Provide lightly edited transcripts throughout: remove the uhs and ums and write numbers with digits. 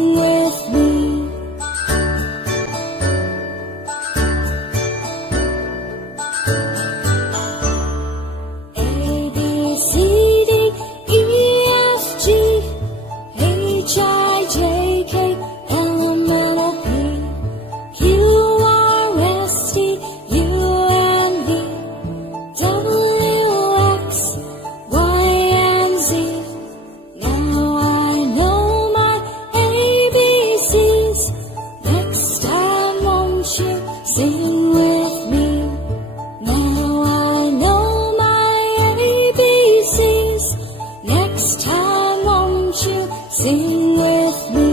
Sing with me. A, B, C, D, E, F, G, H, I, J, K, L, M, N, O, P, Q, R, S, T, U, and V, W, X, Y, and Z. Now I know my ABCs. Next time won't you sing with me? Now I know my ABCs. Next time won't you sing with me?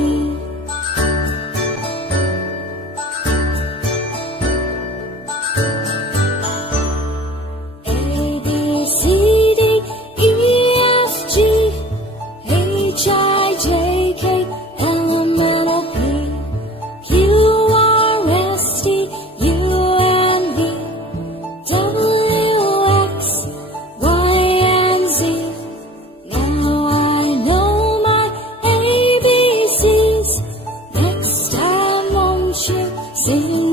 A, B, C, D, E, F, G, H, I, J, K, L, M, N, O, P, Q, R, S, T, U, and V, W, X, Y, and Z. Now I know my ABCs. Next time won't you sing